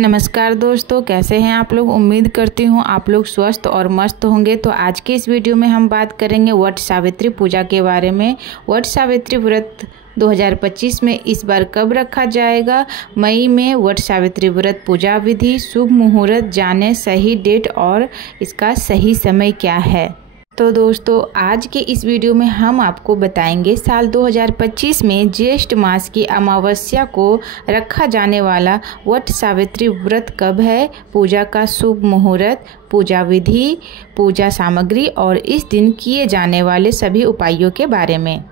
नमस्कार दोस्तों, कैसे हैं आप लोग। उम्मीद करती हूँ आप लोग स्वस्थ और मस्त होंगे। तो आज के इस वीडियो में हम बात करेंगे वट सावित्री पूजा के बारे में। वट सावित्री व्रत 2025 में इस बार कब रखा जाएगा, मई में वट सावित्री व्रत पूजा विधि, शुभ मुहूर्त, जाने सही डेट और इसका सही समय क्या है। तो दोस्तों आज के इस वीडियो में हम आपको बताएंगे साल 2025 में ज्येष्ठ मास की अमावस्या को रखा जाने वाला वट सावित्री व्रत कब है, पूजा का शुभ मुहूर्त, पूजा विधि, पूजा सामग्री और इस दिन किए जाने वाले सभी उपायों के बारे में।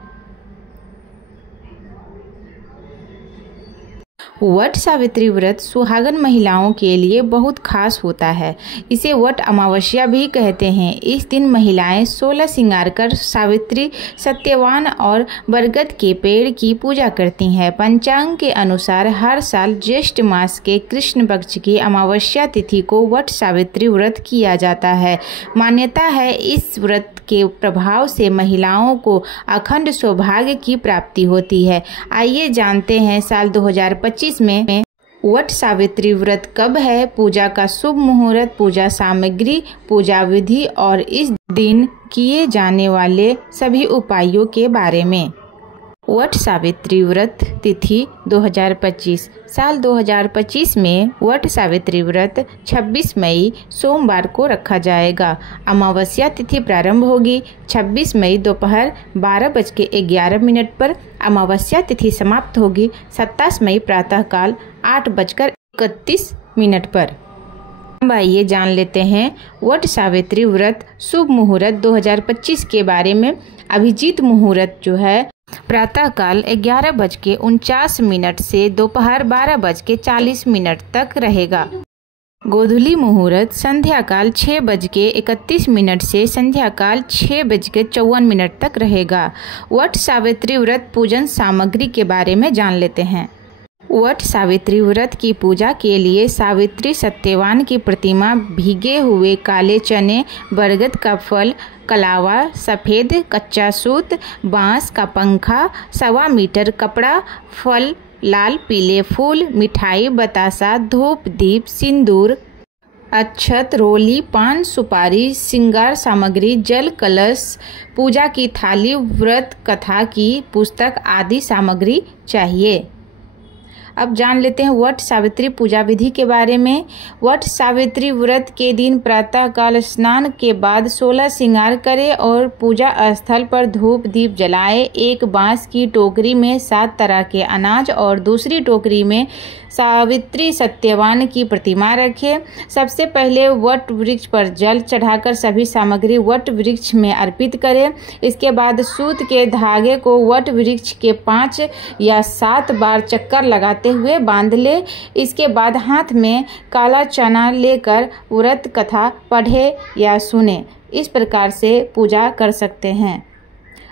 वट सावित्री व्रत सुहागन महिलाओं के लिए बहुत खास होता है। इसे वट अमावस्या भी कहते हैं। इस दिन महिलाएं 16 श्रृंगार कर सावित्री, सत्यवान और बरगद के पेड़ की पूजा करती हैं। पंचांग के अनुसार हर साल ज्येष्ठ मास के कृष्ण पक्ष की अमावस्या तिथि को वट सावित्री व्रत किया जाता है। मान्यता है इस व्रत के प्रभाव से महिलाओं को अखंड सौभाग्य की प्राप्ति होती है। आइए जानते हैं साल 2025 में वट सावित्री व्रत कब है, पूजा का शुभ मुहूर्त, पूजा सामग्री, पूजा विधि और इस दिन किए जाने वाले सभी उपायों के बारे में। वट सावित्री व्रत तिथि 2025। साल 2025 में वट सावित्री व्रत 26 मई सोमवार को रखा जाएगा। अमावस्या तिथि प्रारंभ होगी 26 मई दोपहर 12:11 पर। अमावस्या तिथि समाप्त होगी 27 मई प्रातःकाल 8:31 पर। अब आइए जान लेते हैं वट सावित्री व्रत शुभ मुहूर्त 2025 के बारे में। अभिजीत मुहूर्त जो है प्रातःकाल 11:49 से दोपहर 12:40 तक रहेगा। गोधूली मुहूर्त संध्याकाल 6:31 से संध्याकाल 6:54 तक रहेगा। वट सावित्री व्रत पूजन सामग्री के बारे में जान लेते हैं। वट सावित्री व्रत की पूजा के लिए सावित्री सत्यवान की प्रतिमा, भीगे हुए काले चने, बरगद का फल, कलावा, सफ़ेद कच्चा सूत, बांस का पंखा, 1.25 मीटर कपड़ा, फल, लाल पीले फूल, मिठाई, बतासा, धूप, दीप, सिंदूर, अक्षत, रोली, पान, सुपारी, श्रृंगार सामग्री, जल कलश, पूजा की थाली, व्रत कथा की पुस्तक आदि सामग्री चाहिए। अब जान लेते हैं वट सावित्री पूजा विधि के बारे में। वट सावित्री व्रत के दिन प्रातःकाल स्नान के बाद 16 श्रृंगार करें और पूजा स्थल पर धूप दीप जलाएं। एक बांस की टोकरी में 7 तरह के अनाज और दूसरी टोकरी में सावित्री सत्यवान की प्रतिमा रखें। सबसे पहले वट वृक्ष पर जल चढ़ाकर सभी सामग्री वट वृक्ष में अर्पित करें। इसके बाद सूत के धागे को वट वृक्ष के 5 या 7 बार चक्कर लगाते हुए बांध ले। इसके बाद हाथ में काला चना लेकर व्रत कथा पढ़े या सुने। इस प्रकार से पूजा कर सकते हैं।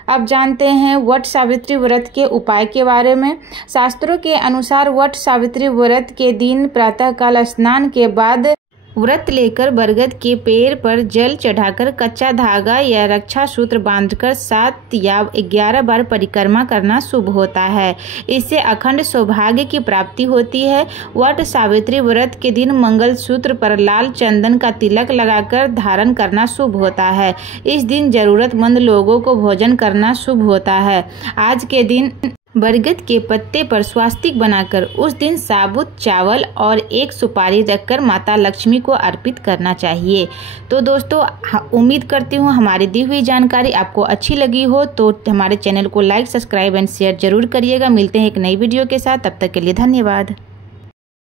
अब जानते हैं वट सावित्री व्रत के उपाय के बारे में। शास्त्रों के अनुसार वट सावित्री व्रत के दिन प्रातःकाल स्नान के बाद व्रत लेकर बरगद के पेड़ पर जल चढ़ाकर कच्चा धागा या रक्षा सूत्र बांधकर 7 या 11 बार परिक्रमा करना शुभ होता है। इससे अखंड सौभाग्य की प्राप्ति होती है। वट सावित्री व्रत के दिन मंगल सूत्र पर लाल चंदन का तिलक लगाकर धारण करना शुभ होता है। इस दिन जरूरतमंद लोगों को भोजन करना शुभ होता है। आज के दिन बरगद के पत्ते पर स्वास्तिक बनाकर उस दिन साबुत चावल और एक सुपारी रखकर माता लक्ष्मी को अर्पित करना चाहिए। तो दोस्तों उम्मीद करती हूँ हमारी दी हुई जानकारी आपको अच्छी लगी हो, तो हमारे चैनल को लाइक, सब्सक्राइब एंड शेयर जरूर करिएगा। मिलते हैं एक नई वीडियो के साथ, तब तक के लिए धन्यवाद।